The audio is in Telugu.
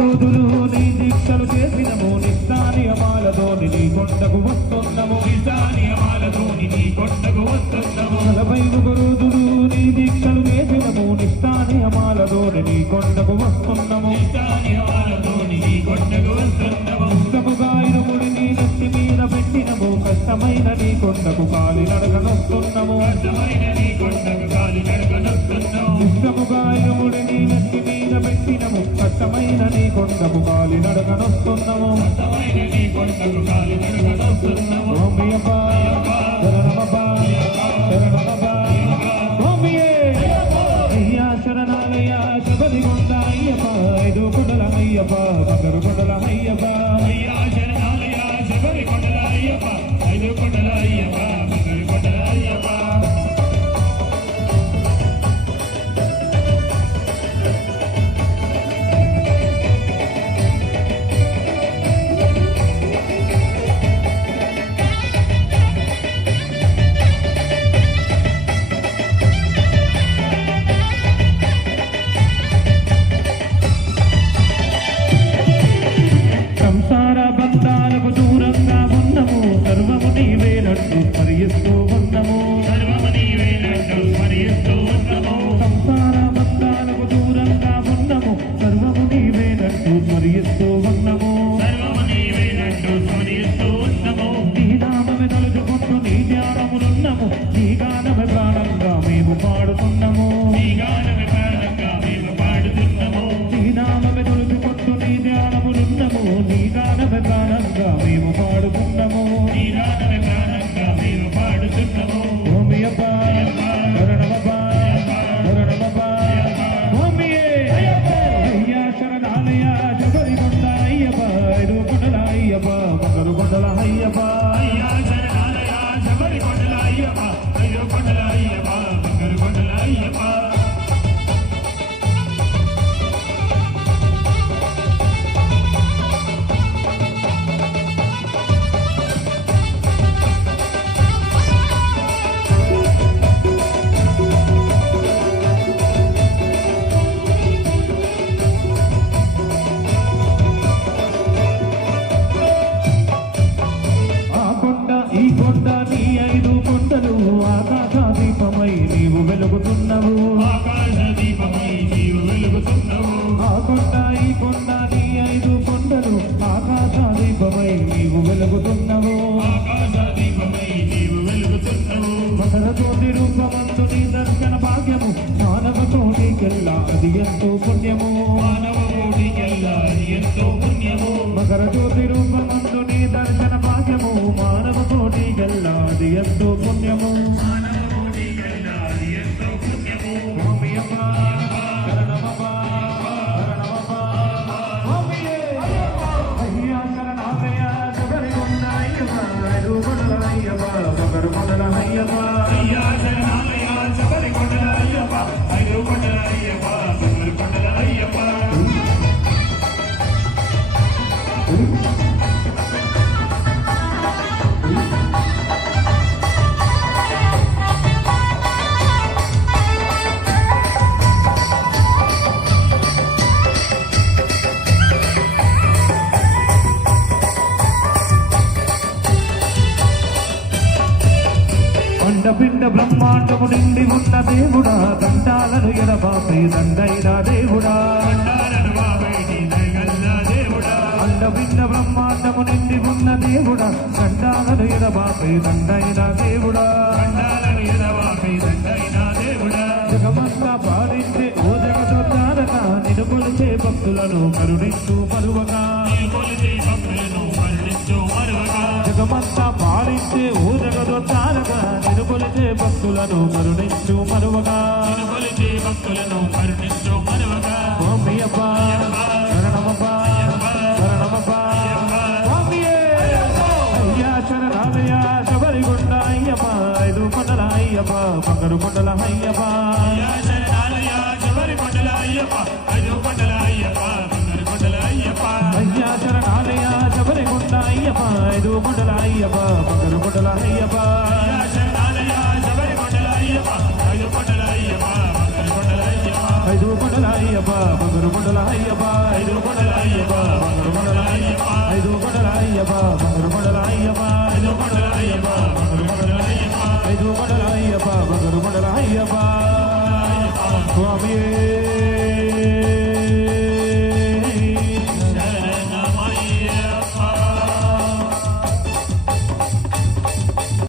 రోజులు నీ దీక్షలు చేసినము నిష్ఠానియమాలతో నీ కొండకు వస్తున్నాము. 41 రోజులు నీ దీక్షలు చేసినము నిష్ఠానియమాలతో నీ కొండకు వస్తున్నాము. ఇష్టముగా ఇరుముడి నీ నెత్తి మీద పెట్టినము కష్టమైన నీ కొండకు కాలి నడకనొస్తున్నాము. ఇష్టముగా ఇరుముడి నీ నెత్తి మీద పెట్టినము కష్టమైన నీ కొండకు కాలి నడకనొస్తున్నాము. శరణాలయ శబరికొండ అయ్యప్ప 5 కొండల అయ్యప్ప బంగారు కొండల అయ్యప్ప. శరణాలయ శబరికొండ అయ్యప్ప 5 కొండల అయ్యప్ప బంగారు కొండల అయ్యప్ప. స్మరిస్తూ ఉన్నాము. సంసార బంధాలకు దూరంగా ఉన్నాము సర్వము నీవేనంటూ స్మరిస్తూ ఉన్నాము. నీ నామమే తలుచుకుంటూ నీ ధ్యానములున్నాము. నీ గానమే ప్రాణంగా మేము పాడుతున్నాము. నీ నామమే తలుచుకుంటూ నీ ధ్యానములున్నాము. నీ గానమే ప్రాణంగా మేము పాడుతున్నాము. ఈ కొండ నీ 5 కొండలు ఆకాశ దీపమై నీవు వెలుగుతున్నావు. ఆ కొండ ఈ కొండ నీ 5 కొండలు ఆకాశ దీపమై నీవు వెలుగుతున్నావు. మకర జ్యోతి రూపమందు నీ దర్శన భాగ్యము మానవ కోటికెల్లా అది ఎంతో పుణ్యము. మకర జ్యోతి రూపమందు నీ దర్శన భాగ్యము మానవ కోటికెల్లా అది ఎంతో పుణ్యము. పిండ బ్రహ్మాండము నిండి ఉన్న దేవుడా దండాలను ఎడబాపై దండైన దేవుడా. అండపిండ బ్రహ్మాండము నిండి ఉన్న దేవుడా దండాలను ఎడబాపై దండైన దేవుడా. జగమంతా పాలించే ఓ జగదొద్దారక నిన్ను కొలిచే భక్తులను కరుణించు మరువగా జగమంతా పాలించే ఓ జగదొత్తారగా నిన్ను కొలిచే భక్తులను కరుణించు మరువగా స్వామియప్ప శరణమప్ప శరణమప్ప స్వామియే అయ్యా శరణాలయ శబరిగొండ అయ్యప్ప ఐదు కొండల అయ్యప్ప బంగారు కొండల అయ్యప్ప అయ్యా శరణాలయ శబరిగొండ అయ్యప్ప ఐదు కొండల అయ్యప్ప బంగారు కొండల అయ్యప్ప ఐదు కొండల అయ్యప్ప బంగారు కొండల అయ్యప్ప ఐదు కొండల అయ్యప్ప బంగారు కొండల అయ్యప్ప ఐదు కొండల అయ్యప్ప బంగారు కొండల అయ్యప్ప ఐదు కొండల అయ్యప్ప బంగారు కొండల అయ్యప్ప ఐదు కొండల అయ్యప్ప బంగారు కొండల అయ్యప్ప స్వామియే